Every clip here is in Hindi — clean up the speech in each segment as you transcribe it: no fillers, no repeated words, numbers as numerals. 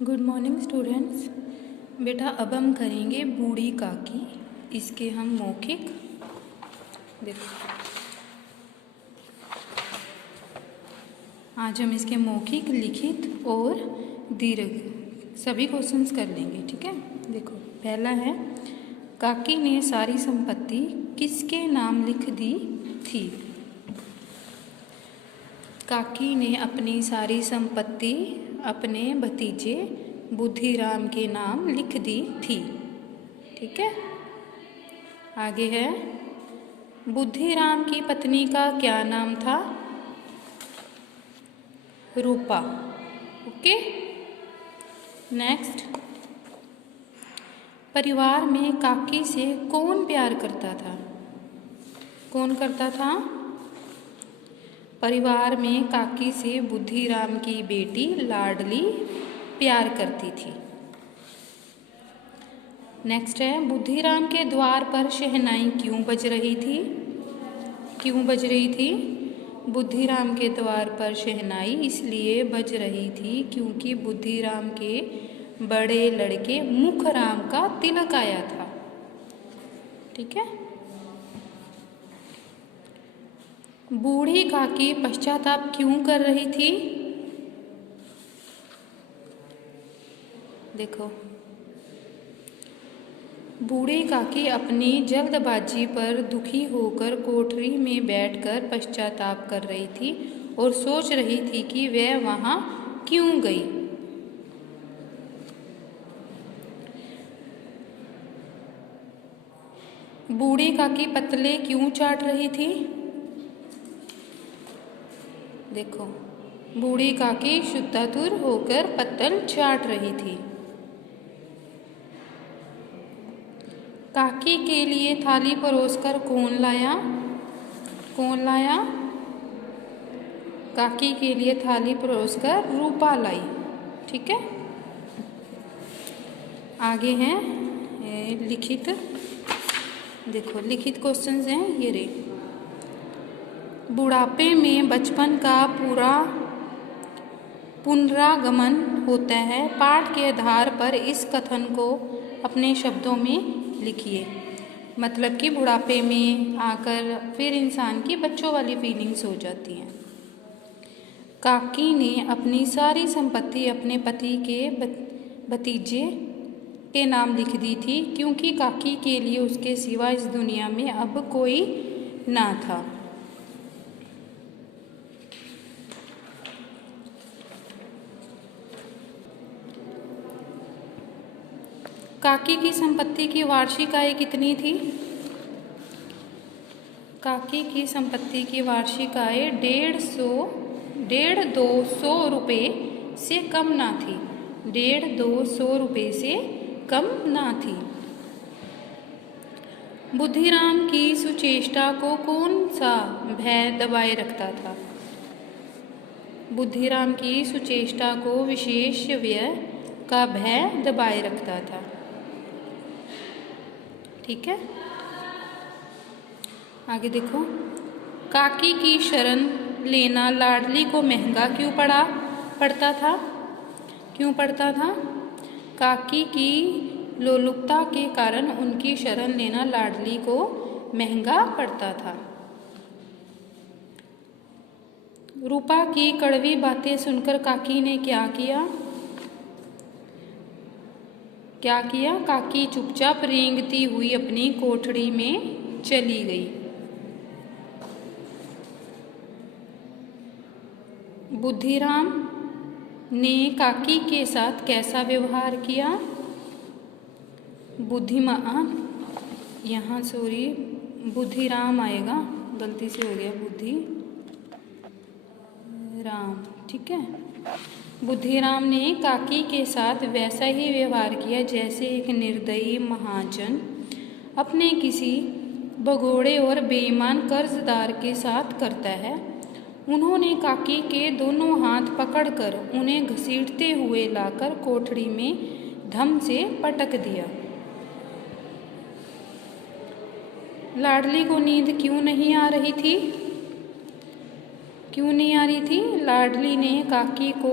Good morning students. बेटा अब हम करेंगे बूढ़ी काकी। इसके हम मौखिक देखो, आज हम इसके मौखिक, लिखित और दीर्घ सभी क्वेश्चंस कर लेंगे। ठीक है, देखो पहला है, काकी ने सारी संपत्ति किसके नाम लिख दी थी? काकी ने अपनी सारी संपत्ति अपने भतीजे बुद्धिराम के नाम लिख दी थी। ठीक है, आगे है, बुद्धिराम की पत्नी का क्या नाम था? रूपा। ओके, नेक्स्ट, परिवार में काकी से कौन प्यार करता था? कौन करता था? परिवार में काकी से बुद्धिराम की बेटी लाडली प्यार करती थी। नेक्स्ट है, बुद्धिराम के द्वार पर शहनाई क्यों बज रही थी? क्यों बज रही थी? बुद्धिराम के द्वार पर शहनाई इसलिए बज रही थी क्योंकि बुद्धिराम के बड़े लड़के मुखराम का तिलक आया था। ठीक है, बूढ़ी काकी पश्चाताप क्यों कर रही थी? देखो, बूढ़ी काकी अपनी जल्दबाजी पर दुखी होकर कोठरी में बैठकर पश्चाताप कर रही थी और सोच रही थी कि वह वहां क्यों गई। बूढ़ी काकी पतले क्यों चाट रही थी? देखो, बूढ़ी काकी शुद्धातुर होकर पत्तल चाट रही थी। काकी के लिए थाली परोसकर कौन लाया? कौन लाया? काकी के लिए थाली परोसकर रूपा लाई। ठीक है, आगे हैं लिखित। देखो, लिखित क्वेश्चंस हैं ये रे। बुढ़ापे में बचपन का पूरा पुनरागमन होता है। पाठ के आधार पर इस कथन को अपने शब्दों में लिखिए। मतलब कि बुढ़ापे में आकर फिर इंसान की बच्चों वाली फीलिंग्स हो जाती हैं। काकी ने अपनी सारी संपत्ति अपने पति के भतीजे के नाम लिख दी थी क्योंकि काकी के लिए उसके सिवा इस दुनिया में अब कोई ना था। काकी की संपत्ति की वार्षिक आय कितनी थी? काकी की संपत्ति की वार्षिक आय 150-200 रुपये से कम ना थी। 150-200 रुपये से कम ना थी। बुद्धिराम की सुचेष्टा को कौन सा भय दबाए रखता था? बुद्धिराम की सुचेष्टा को विशेष व्यय का भय दबाए रखता था। ठीक है, आगे देखो, काकी की शरण लेना लाडली को महंगा क्यों पड़ता था? क्यों पड़ता था? काकी की लोलुपता के कारण उनकी शरण लेना लाडली को महंगा पड़ता था। रूपा की कड़वी बातें सुनकर काकी ने क्या किया? क्या किया? काकी चुपचाप रेंगती हुई अपनी कोठरी में चली गई। बुद्धिराम ने काकी के साथ कैसा व्यवहार किया? बुद्धिमान, यहाँ सॉरी बुद्धिराम आएगा, गलती से हो गया बुद्धिराम। ठीक है, बुद्धिराम ने काकी के साथ वैसा ही व्यवहार किया जैसे एक निर्दयी महाजन अपने किसी भगोड़े और बेईमान कर्जदार के साथ करता है। उन्होंने काकी के दोनों हाथ पकड़कर उन्हें घसीटते हुए लाकर कोठरी में धम से पटक दिया। लाडली को नींद क्यों नहीं आ रही थी? क्यों नहीं आ रही थी? लाडली ने काकी को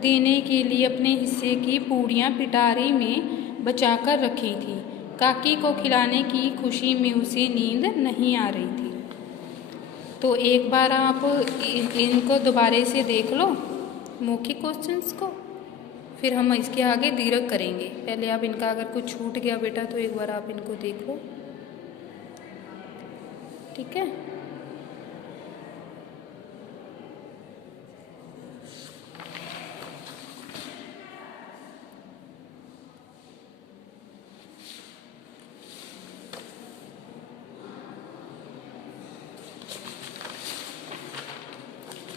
देने के लिए अपने हिस्से की पूड़ियाँ पिटारी में बचाकर रखी थी। काकी को खिलाने की खुशी में उसे नींद नहीं आ रही थी। तो एक बार आप इनको दोबारे से देख लो, मौखिक क्वेश्चंस को, फिर हम इसके आगे दीर्घ करेंगे। पहले आप इनका अगर कुछ छूट गया बेटा तो एक बार आप इनको देख लो, ठीक है।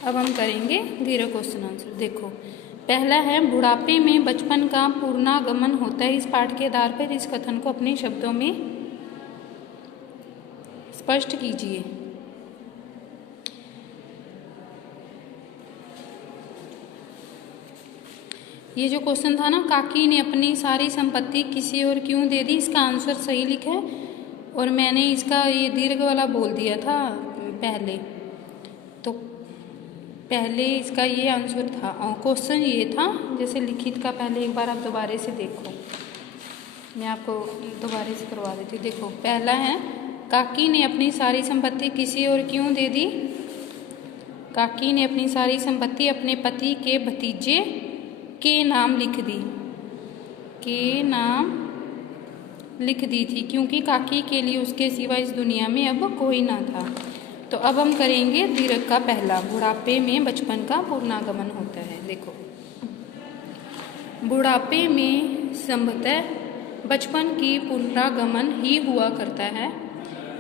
अब हम करेंगे दीर्घ क्वेश्चन आंसर। देखो, पहला है बुढ़ापे में बचपन का पुनरागमन होता है। इस पाठ के आधार पर इस कथन को अपने शब्दों में स्पष्ट कीजिए। ये जो क्वेश्चन था ना, काकी ने अपनी सारी संपत्ति किसी और क्यों दे दी, इसका आंसर सही लिखा है और मैंने इसका ये दीर्घ वाला बोल दिया था पहले, तो पहले इसका ये आंसर था। क्वेश्चन ये था, जैसे लिखित का पहले एक बार आप दोबारे से देखो, मैं आपको दोबारे से करवा देती हूँ। देखो, पहला है काकी ने अपनी सारी संपत्ति किसी और क्यों दे दी। काकी ने अपनी सारी संपत्ति अपने पति के भतीजे के नाम लिख दी, के नाम लिख दी थी, क्योंकि काकी के लिए उसके सिवा इस दुनिया में अब कोई ना था। तो अब हम करेंगे दीर्घ का पहला, बुढ़ापे में बचपन का पुनरागमन होता है। देखो, बुढ़ापे में संभवतः बचपन की पुनरागमन ही हुआ करता है।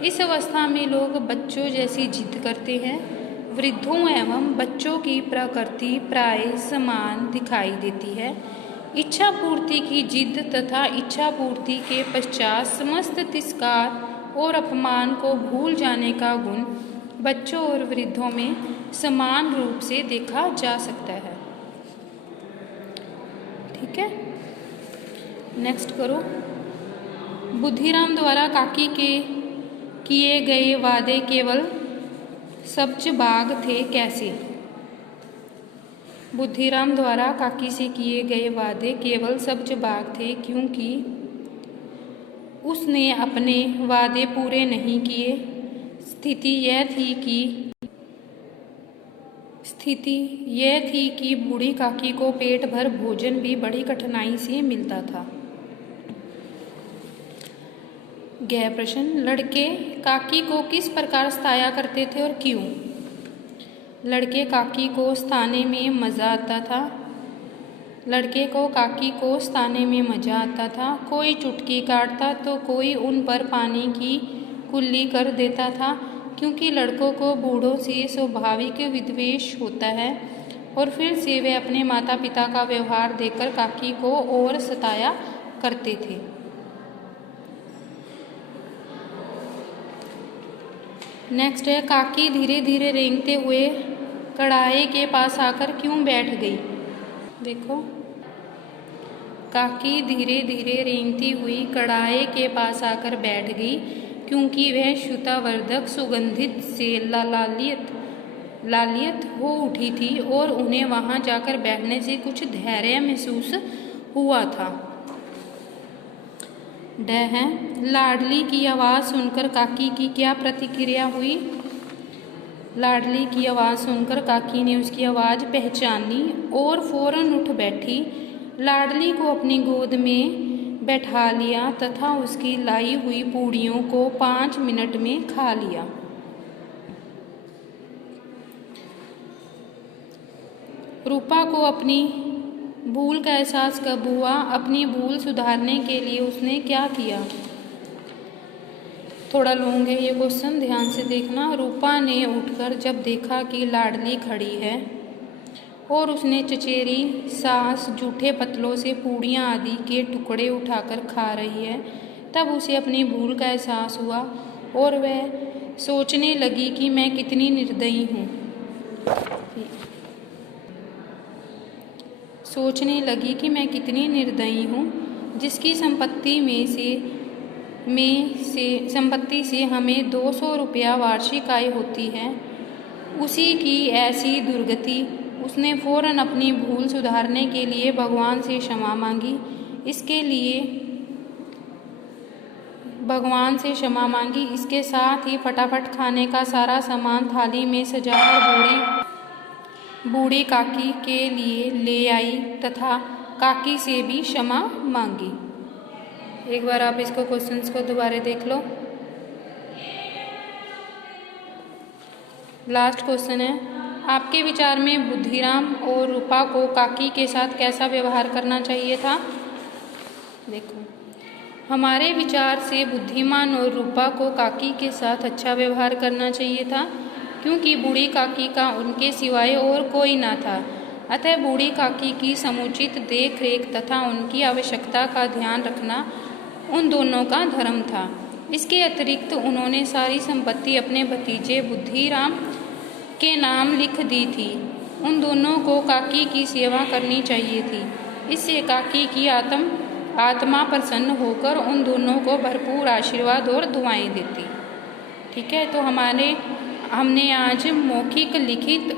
इस अवस्था में लोग बच्चों जैसी जिद करते हैं। वृद्धों एवं बच्चों की प्रकृति प्राय समान दिखाई देती है। इच्छा पूर्ति की जिद तथा इच्छा पूर्ति के पश्चात समस्त तिरस्कार और अपमान को भूल जाने का गुण बच्चों और वृद्धों में समान रूप से देखा जा सकता है। ठीक है, नेक्स्ट करो। बुद्धिराम द्वारा काकी के किए गए वादे केवल सब्ज बाग थे, कैसे। बुद्धिराम द्वारा काकी से किए गए वादे केवल सब्ज बाग थे, क्योंकि उसने अपने वादे पूरे नहीं किए। स्थिति यह थी कि बूढ़ी काकी को पेट भर भोजन भी बड़ी कठिनाई से मिलता था। गह प्रश्न, लड़के काकी को किस प्रकार सताया करते थे और क्यों। लड़के काकी को सताने में मज़ा आता था। लड़के को काकी को सताने में मज़ा आता था। कोई चुटकी काटता तो कोई उन पर पानी की कुल्ली कर देता था, क्योंकि लड़कों को बूढ़ों से स्वाभाविक विद्वेष होता है। और फिर से वे अपने माता पिता का व्यवहार देखकर काकी को और सताया करते थे। नेक्स्ट है, काकी धीरे धीरे रेंगते हुए कढ़ाई के पास आकर क्यों बैठ गई। देखो, काकी धीरे धीरे रेंगती हुई कढ़ाई के पास आकर बैठ गई, क्योंकि वह श्रुतावर्धक सुगंधित से लालियत हो उठी थी और उन्हें वहां जाकर बैठने से कुछ धैर्य महसूस हुआ था। ड है, लाडली की आवाज़ सुनकर काकी की क्या प्रतिक्रिया हुई। लाडली की आवाज़ सुनकर काकी ने उसकी आवाज़ पहचानी और फौरन उठ बैठी। लाडली को अपनी गोद में बैठा लिया तथा उसकी लाई हुई पूड़ियों को 5 मिनट में खा लिया। रूपा को अपनी भूल का एहसास कब हुआ। अपनी भूल सुधारने के लिए उसने क्या किया। थोड़ा लॉन्ग है ये क्वेश्चन, ध्यान से देखना। रूपा ने उठकर जब देखा कि लाडली खड़ी है और उसने चचेरी सास जूठे पतलों से पूड़ियाँ आदि के टुकड़े उठाकर खा रही है, तब उसे अपनी भूल का एहसास हुआ और वह सोचने लगी कि मैं कितनी निर्दयी हूँ। सोचने लगी कि मैं कितनी निर्दयी हूँ, जिसकी संपत्ति से हमें 200 रुपया वार्षिक आय होती है, उसी की ऐसी दुर्गति उसने फ़ौरन अपनी भूल सुधारने के लिए भगवान से क्षमा मांगी। इसके साथ ही फटाफट खाने का सारा सामान थाली में सजाकर बूढ़ी काकी के लिए ले आई तथा काकी से भी क्षमा मांगी। एक बार आप इसको क्वेश्चंस को दोबारा देख लो। लास्ट क्वेश्चन है, आपके विचार में बुद्धिराम और रूपा को काकी के साथ कैसा व्यवहार करना चाहिए था? देखो, हमारे विचार से बुद्धिमान और रूपा को काकी के साथ अच्छा व्यवहार करना चाहिए था, क्योंकि बूढ़ी काकी का उनके सिवाय और कोई ना था। अतः बूढ़ी काकी की समुचित देख रेख तथा उनकी आवश्यकता का ध्यान रखना उन दोनों का धर्म था। इसके अतिरिक्त उन्होंने सारी संपत्ति अपने भतीजे बुद्धिराम के नाम लिख दी थी। उन दोनों को काकी की सेवा करनी चाहिए थी। इससे काकी की आत्मा प्रसन्न होकर उन दोनों को भरपूर आशीर्वाद और दुआएं देती। ठीक है, तो हमने आज मौखिक, लिखित,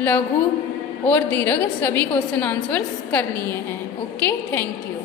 लघु और दीर्घ सभी क्वेश्चन आंसर्स कर लिए हैं। Okay, thank you.